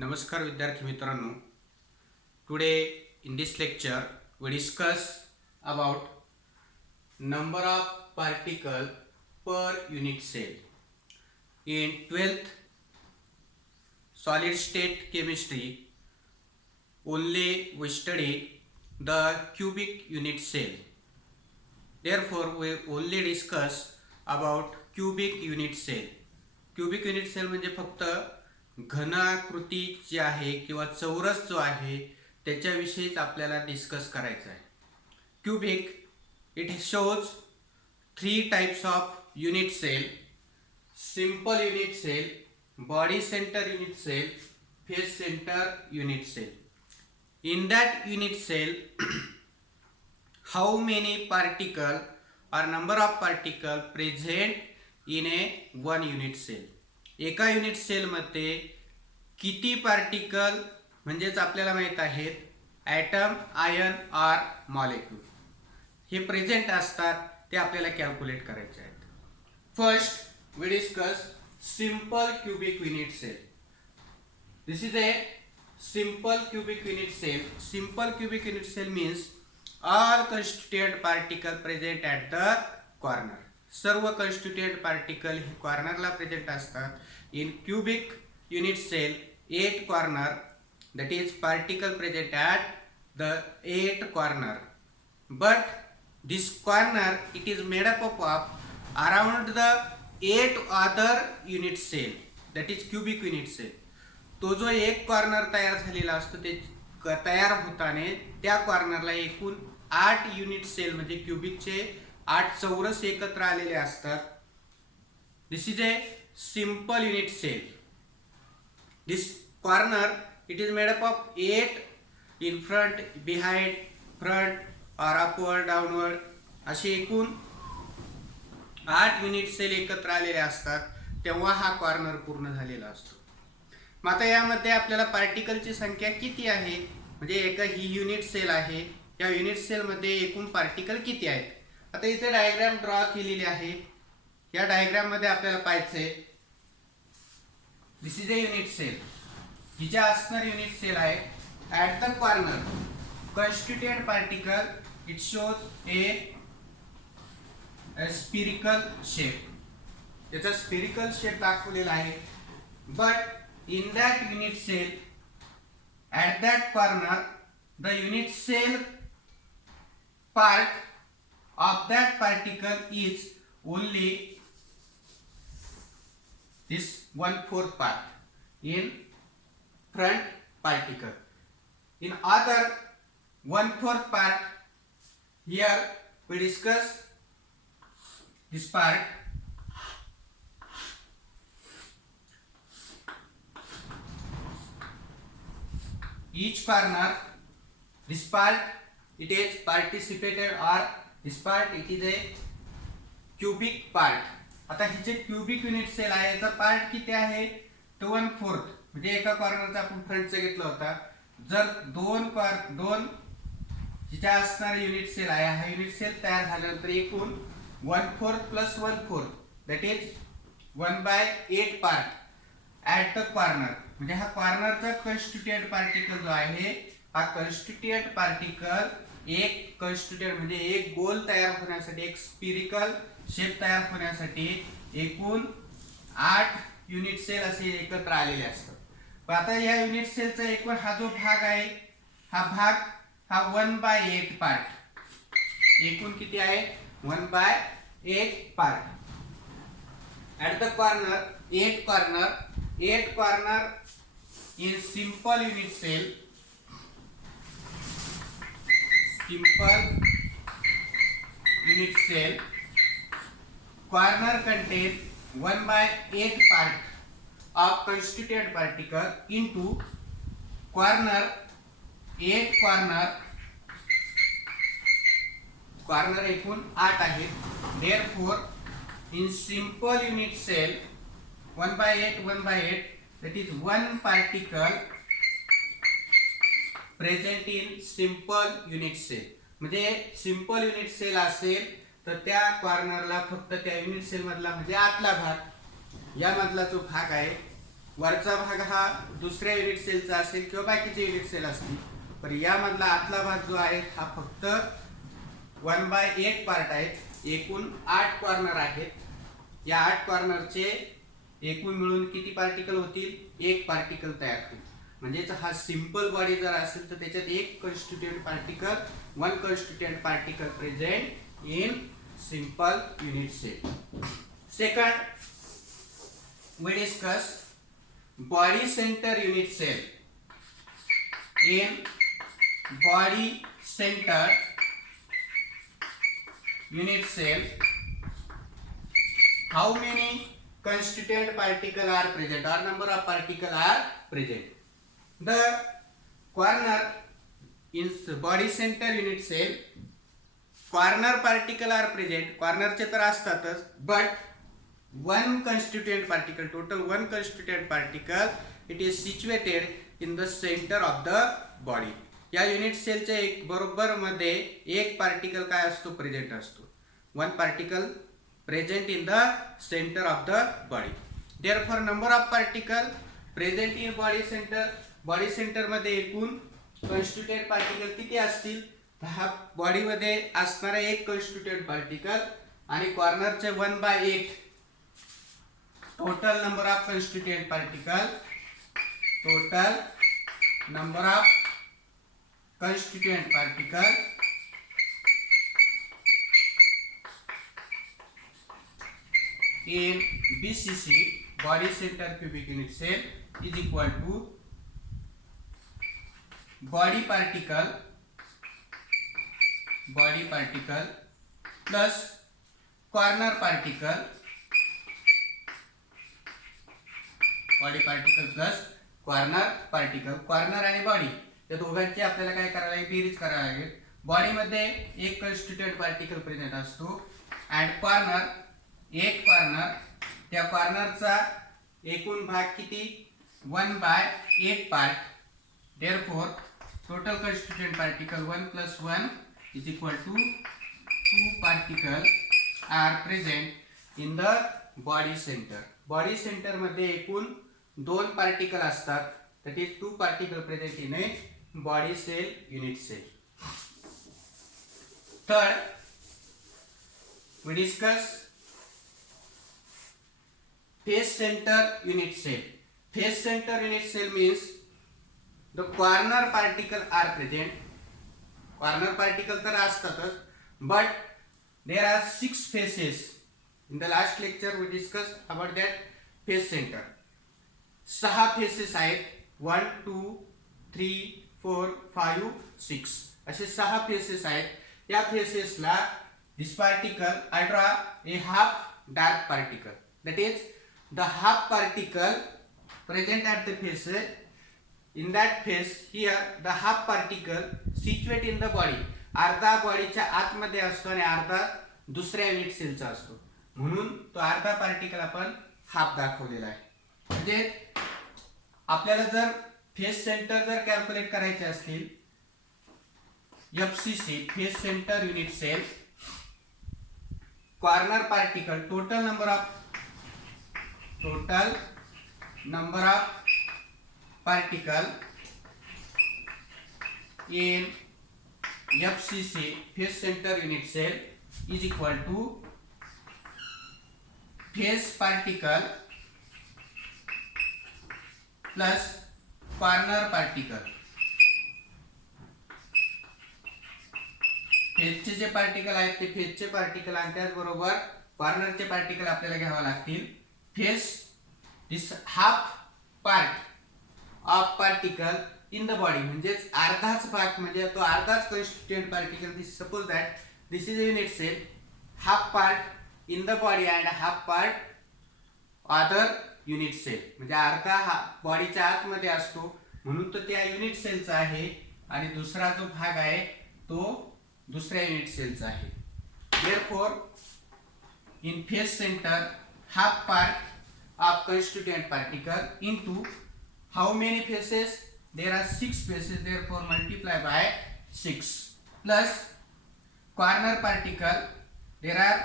नमस्कार विद्यार्थी मित्रांनो. Today in this lecture we discuss about number of particle per unit cell. In 12th solid state chemistry only we study the cubic unit cell. Therefore we only discuss about cubic unit cell. Cubic unit cell म्हणजे फक्त घनाकृती जी आहे किंवा चौरस जो आहे त्याच्याविषयीच आपल्याला discuss करायचं आहे. Cubic it shows 3 types of unit cell: simple unit cell, body centre unit cell, face centre unit cell. In that unit cell how many particle or number of particle present in a one unit cell. एका unit सेलमध्ये किती particle म्हणजेच आपल्याला माहित आहेत atom, ion और molecule हे present असतात ते आपल्याला कॅल्क्युलेट करायचे आहेत. First we discuss simple cubic unit cell. This is a simple cubic unit cell. Simple cubic unit cell means all constituent particle present at the corner. सर्व constituent particle हे कॉर्नरला present असतात. In cubic unit cell 8 corner, that is particle present at the 8 corner, but this corner it is made up of around the 8 other unit cell, that is cubic unit cell. तो जो एक corner तयार झालेला असतो ते तयार होताने त्या कॉर्नरला एकूण 8 युनिट सेल म्हणजे क्यूबिकचे 8 चौरस एकत्र आलेले असतात. This is a simple unit cell. This corner it is made up of 8 in front, behind, front और अपवर्ड, डाउनवर्ड असे एकूण 8 युनिट सेल एकत्र आलेले असतात. तेव्हा हा कॉर्नर पूर्ण झालेला असतो. मग आता यामध्ये आपल्याला पार्टिकलची संख्या किती आहे म्हणजे एक ही युनिट सेल आहे, या युनिट सेलमध्ये एकूण पार्टिकल किती आहेत. आता इथे डायग्राम ड्रॉ केलेली आहे. या डायग्राम मध्ये आपल्याला पाहायचंय this is a unit cell. ही जी असणार युनिट सेल आहे at the corner constituent particle it shows a spherical shape. याचा स्फिरिकल शेप दाखवलेला आहे. But in that unit cell at that corner the unit cell part of that particle is only this 1/4 part in front particle. In other 1/4 part here we discuss this part. Each corner, this part it is participated or this part it is a cubic part. आता ही जे cubic unit cell आहे याचा part किती आहे तो 1/4 म्हणजे एका कॉर्नरचा आपण फ्रंटचा घेतला होता. जर दोन जिथे असणारे युनिट सेल आहे हा युनिट सेल तयार झाल्यानंतर एकूण 1/4 + 1/4 that is 1/8 part at the corner. म्हणजे हा कॉर्नरचा कॉन्स्टिट्युएंट पार्टिकल जो आहे हा कॉन्स्टिट्युएंट पार्टिकल एक कॉन्स्टिट्युएंट म्हणजे एक गोल तयार होण्यासाठी एक स्फिरिकल शेप तयार होण्यासाठी एकूण 8 युनिट सेल असे एकत्र आलेले असतात. पण आता या युनिट सेलचा एकूण हा जो भाग आहे हा भाग हा 1/8 पार्ट. एकूण किती आहे 1/8 part at the corner 8 corner in simple unit cell. Simple unit cell corner contain 1/8 part of constituent particle into corner 8 corner एकूण 8 आहेत. Therefore in simple unit cell 1/8 that is one particle present in simple unit cell. म्हणजे simple unit sale असेल तर त्या कॉर्नरला फक्त त्या unit sale मधला म्हणजे आतला भाग या मधला जो भाग आहे वरचा भाग हा दुसऱ्या युनिट सेलचा असेल किंवा बाकीचे युनिट सेल असतील, पण यामधला आतला भाग जो आहे हा फक्त 1/8 पार्ट आहेत. एकूण 8 कॉर्नर आहेत. या 8 कॉर्नरचे एकूण मिळून किती पार्टिकल होतील? 1 पार्टिकल तयार होईल. म्हणजेच हा सिंपल बॉडी जर असेल तर त्याच्यात एक constituent particle, 1 constituent particle present in simple unit cell. Second, we discuss body center unit cell. In body center unit cell, how many constituent particle are present or number of particle are present? The corner in body center unit cell, corner particle are present. corner चे तर असतातच, but one constituent particle, total one constituent particle, it is situated in the center of the body. या unit सेलच्या एक बरोबर मध्ये एक particle काय असतो? प्रेझेंट असतो. One particle present in the centre of the body. Therefore number of particle present in body centre, body centre मध्ये एकूण कॉन्स्टिट्यूएंट पार्टिकल किती असतील? हा बॉडीमध्ये असणारा एक कॉन्स्टिट्यूएंट पार्टिकल आणि कॉर्नरचे 1/8 total number of constituent particle, total number of constituent particle in BCC, body center cubic unit cell, is equal to body particle plus corner particle, body particle plus corner particle. Corner आणि body या दोघांची आपल्याला काय करायला लागेल? बेरीज करायला लागेल. बॉडीमध्ये एक कॉन्स्टिट्यूएंट पार्टिकल प्रेझेंट असतो अँड एक कॉर्नर, त्या कॉर्नरचा एकूण भाग किती? 1/8 part. Therefore total constituent particle 1 + 1 is equal to 2 particle are present in the body centre. Body centre मध्ये एकूण 2 पार्टिकल असतात. That is 2 particle present in a body cell unit cell. Third, we discuss face center unit cell. Face center unit cell means the corner particle are present. Corner particle तर असतातच, but there are 6 faces. In the last lecture we discussed about that face center. 6 faces आहेत. 1 2 3 4 5 6 असे 6 faces आहेत. या फेसेसला this particle, I draw a half dark particle. That is the half particle present at the face. In that face here the half particle situate in the body. अर्धा बॉडीच्या आतमध्ये असतो आणि अर्धा दुसऱ्या युनिट सेलचा असतो, म्हणून तो अर्धा पार्टिकल आपण हाफ दाखवलेला आहे. म्हणजे आपल्याला जर फेस सेंटर जर कॅल्क्युलेट करायचे असतील, FCC face centre unit cell, corner particle, total number of particle in FCC face centre unit cell is equal to face particle plus corner particle. फेसचे जे पार्टिकल आहेत ते फेसचे पार्टिकल आणि त्याचबरोबर कॉर्नरचे पार्टिकल आपल्याला घ्यावे लागतील. Face this half part of particle in the body, म्हणजेच अर्धाच भाग, म्हणजे तो अर्धाच constituent particle. This suppose that this is a unit cell, half part in the body and half part other unit cell, म्हणजे अर्धा हा बॉडीच्या आतमध्ये असतो म्हणून तो त्या युनिट सेलचा आहे आणि दुसरा जो भाग आहे तो दुसऱ्या युनिट सेलचा आहे. Therefore in face centre half part of constituent particle into how many faces? There are 6 faces, therefore multiply by 6 plus corner particle, there are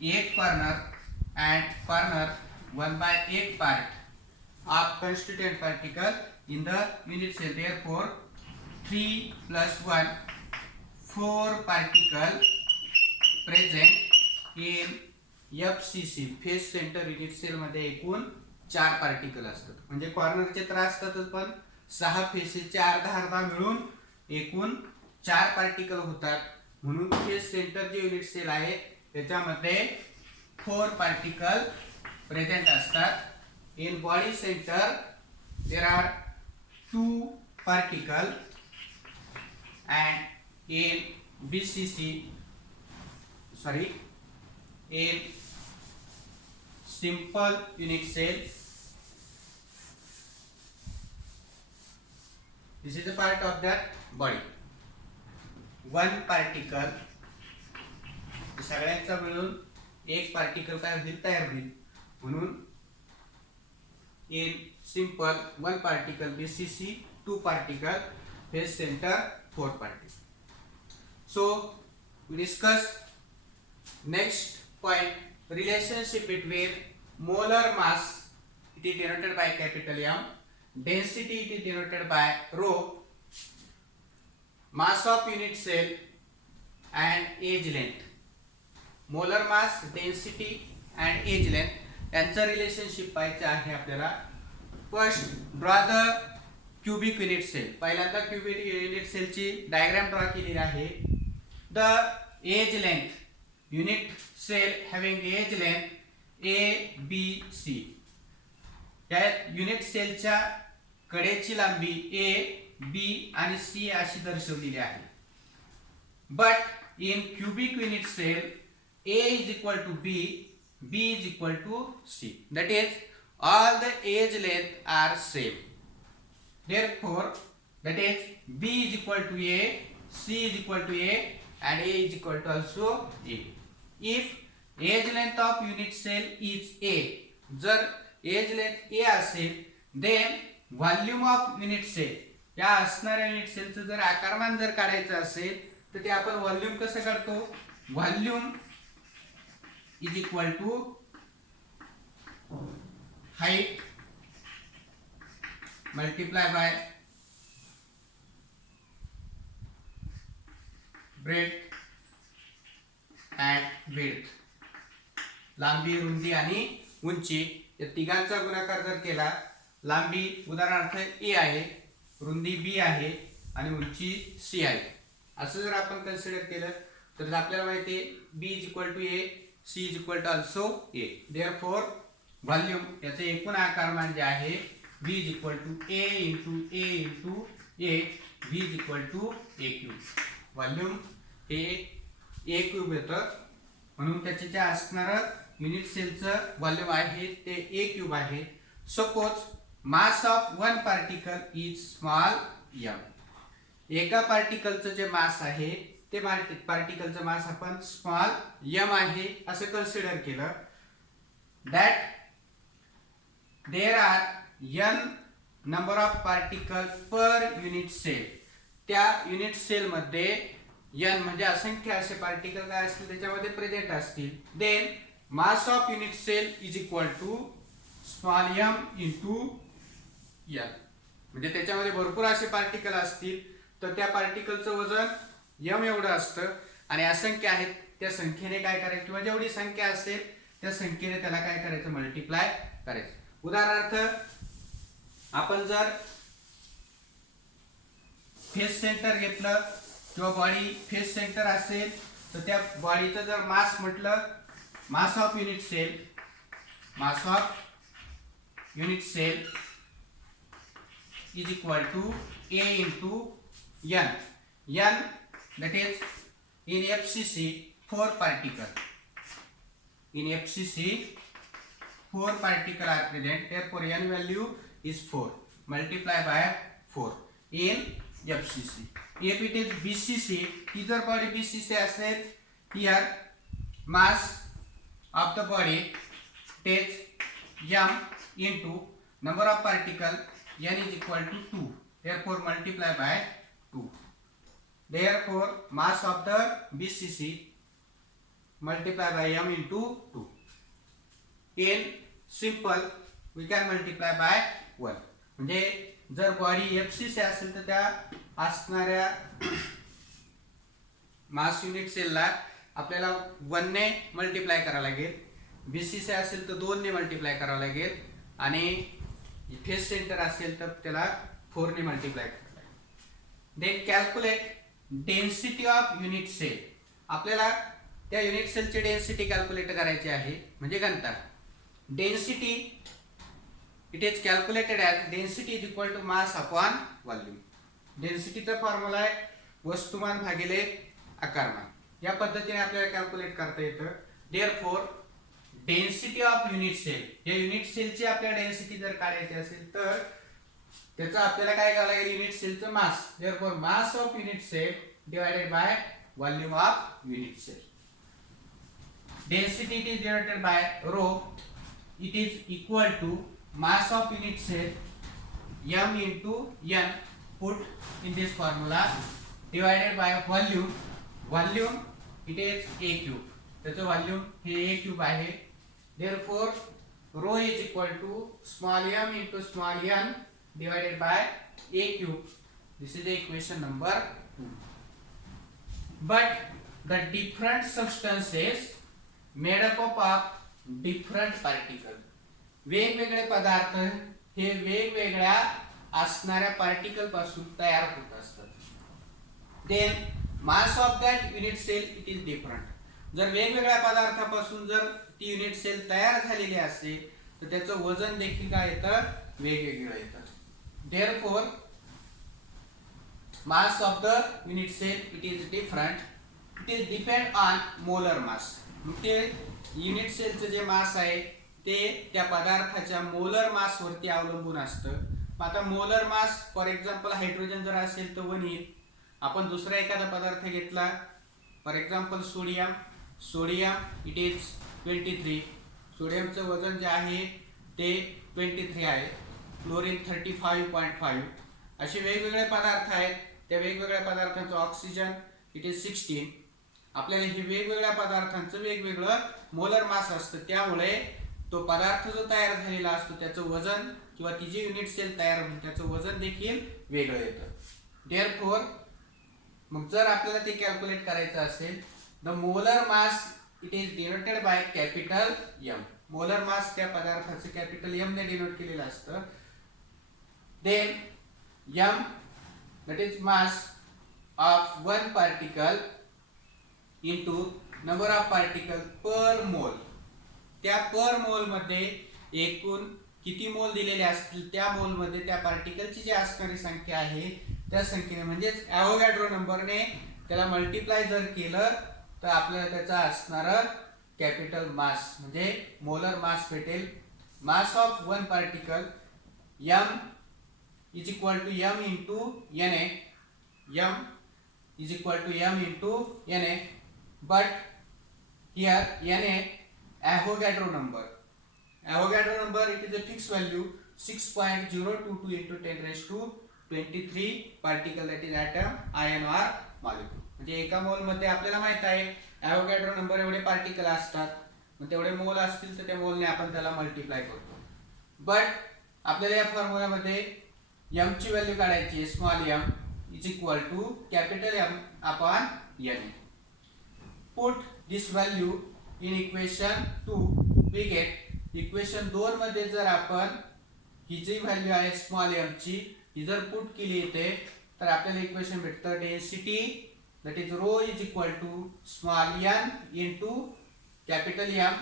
8 corner and corner 1/8 part. of constituent particle in the unit cell. Therefore 3 plus 1, 4 particle present in FCC face centre unit cell मध्ये एकूण 4 particle असतात. म्हणजे कॉर्नरचे तर असतातच, पण 6 फेसेसचे अर्धा अर्धा मिळून एकूण 4 पार्टिकल होतात. म्हणून फेस सेंटर जे युनिट सेल आहे त्याच्यामध्ये 4 पार्टिकल प्रेझेंट असतात. In body centre there are 2 particle and in BCC, sorry, in simple unit cell, this is a part of that body. One particle, सगळ्यांचा मिळून एक पार्टिकल काय होईल, तयार होईल. म्हणून in simple one particle BCC, 2 particle phase center, 4 particles. So we discuss next point, relationship between molar mass, it is denoted by capital M, density it is denoted by rho, mass of unit cell and age length. Molar mass, density and age length यांचा relationship पाहायचा आहे आपल्याला. First draw the cubic unit cell. पहिल्यांदा cubic unit सेलची diagram draw केलेली आहे. The edge length unit cell having edge length A B C. त्या unit सेलच्या कडेची लांबी ए बी आणि सी अशी दर्शवलेली आहे. But in cubic unit cell A is equal to B, B is equal to C. That is all the edge length are same. Therefore that is B is equal to A, C is equal to A and A is equal to also A. If edge length of unit cell is A, जर edge length A असेल, then volume of unit cell, या असणाऱ्या unit सेलचं जर आकारमान जर काढायचं असेल तर ते आपण व्हॉल्यूम कसं काढतो, volume is equal to height multiply by breadth and width. लांबी, रुंदी आणि उंची या तिघांचा गुणाकार जर केला, लांबी उदाहरणार्थ a आहे, रुंदी b आहे आणि उंची c आहे, असं जर आपण कन्सिडर केलं तर आपल्याला माहिती आहे b is equal to a, c is equal to also a. Therefore volume याचे एकूण आकारमान जे आहे v is equal to a into a into a, v is equal to a cube. Volume हे a क्यूब येतं, म्हणून त्याचे जे असणारं युनिट सेलचं व्हॉल्यूम आहे ते a क्यूब आहे. Suppose mass of one particle is small m. एका पार्टिकलचं जे मास आहे ते पार्टिकलचं मास आपण स्मॉल m आहे असं कन्सिडर केलं. That there are n number of particles per unit cell. त्या युनिट सेल मध्ये n म्हणजे असंख्य असे पार्टिकल काय असतील त्याच्यामध्ये प्रेझेंट असतील. Then mass of unit cell is equal to small m into n. म्हणजे त्याच्यामध्ये भरपूर असे पार्टिकल असतील तर त्या पार्टिकलचं वजन m एवढं असतं आणि असंख्य आहेत त्या संख्येने काय करायचं, किंवा जेवढी संख्या असेल त्या संख्येने त्याला काय करायचं, मल्टिप्लाय करायचं. उदाहरणार्थ आपण जर फेस सेंटर घेतलं किंवा बॉडी फेस सेंटर असेल तर त्या बॉडीचं जर मास म्हटलं, mass of unit cell, mass of unit cell is equal to a into n. n that is in FCC 4 particle. In FCC 4 particle are present, therefore n value is 4. Multiply by 4 in FCC. If it is BCC, either body BCC असेल, here mass of the body takes m into number of particle n is equal to 2. Therefore multiply by 2. Therefore mass of the BCC multiply by m into 2. In simple we can multiply by 1. म्हणजे जर body FCC असेल तर त्या असणाऱ्या mass unit सेलला आपल्याला 1 ने multiply करावं लागेल. BCC असेल तर 2 ने मल्टिप्लाय करावं लागेल आणि फेस सेंटर असेल तर त्याला 4 ने मल्टिप्लाय करावं लागेल. Then calculate density of unit cell. आपल्याला त्या युनिट सेलची डेन्सिटी कॅल्क्युलेट करायची आहे म्हणजे घनता. Density it is calculated as density is equal to mass upon volume. डेन्सिटीचा फॉर्म्युला आहे वस्तुमान भागिले आकारमान. या पद्धतीने आपल्याला कॅल्क्युलेट करता येतं. Therefore density of unit cell, या युनिट सेलची आपल्याला डेन्सिटी जर काढायची असेल तर त्याचं आपल्याला काय करावं लागेल, युनिट सेलचं mass. Therefore mass of unit cell divided by volume of unit cell. Density it is denoted by rho. It is equal to mass of unit cell m into n put in this formula divided by volume. Volume it is a cube. त्याचं volume हे a cube आहे. Therefore rho is equal to small m into small n divided by a cube. This is the equation number 2. But the different substances made up of different particles. वेगवेगळे पदार्थ हे वेगवेगळ्या असणाऱ्या particle पासून तयार होत असतात. Then mass of that unit cell it is different. जर वेगवेगळ्या पदार्थापासून जर ती युनिट सेल तयार झालेली असेल तर त्याचं वजन देखील काय येतं, वेगवेगळं येतं. Therefore mass of the unit cell it is different. It is depend on molar mass. ते युनिट सेलचं जे मास आहे ते त्या पदार्थाच्या मोलर मास वरती अवलंबून असतं. आता molar mass for example hydrogen जर असेल तर 1 येईल. आपण दुसरा एखादा पदार्थ घेतला for example sodium. Sodium it is 23. सोडियमचं वजन जे आहे ते 23 आहे. क्लोरीन 35.5. असे वेगवेगळे पदार्थ आहेत. त्या वेगवेगळ्या पदार्थांचं ऑक्सिजन इट इज 16. आपल्याला हे वेगवेगळ्या पदार्थांचं वेगवेगळं मोलर मास असतं. त्यामुळे तो पदार्थ जो तयार झालेला असतो त्याचं वजन किंवा ती जी युनिट सेल तयार होईल त्याचं वजन देखील वेगळं येतं. देअरफॉर मग जर आपल्याला ते कॅल्क्युलेट करायचं असेल the molar mass it is denoted by capital M. Molar mass त्या पदार्थाचं कॅपिटल M ने डिनोट केलेलं असतं. Then M that is mass of one particle into number of particles per mole. त्या पर मोल मध्ये एकूण किती मोल दिलेले असतील त्या मोल मध्ये त्या पार्टिकलची जी असणारी संख्या आहे त्या संख्येने म्हणजेच ॲव्होगॅड्रो नंबरने त्याला मल्टिप्लाय जर केलं तर आपल्याला त्याचा असणारं कॅपिटल मास म्हणजे मोलर मास भेटेल. Mass of one particle M is equal to M into Na. M is equal to M into Na. But here Na Avogadro number. Avogadro number it is a fixed value 6.022 into 10 raised to 23 particle that is atom, ion or molecule. म्हणजे एका मोल मध्ये आपल्याला माहित आहे Avogadro number एवढे particle असतात. मग तेवढे मोल असतील तर त्या मोलने आपण त्याला मल्टिप्लाय करतो. बट आपल्याला या फॉर्म्युलामध्ये m ची व्हॅल्यू काढायची आहे. Small m is equal to capital M upon Na. Put this value in equation 2 we get. Equation 2 मध्ये जर आपण ही जी व्हॅल्यू आहे स्मॉल m ची ही जर पुट केली येते तर आपल्याला इक्वेशन भेटतं density that is rho is equal to small n into capital M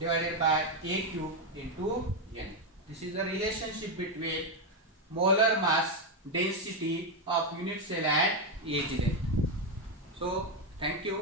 divided by a cube into n. This is the relationship between molar mass, density of unit cell and age length. So thank you.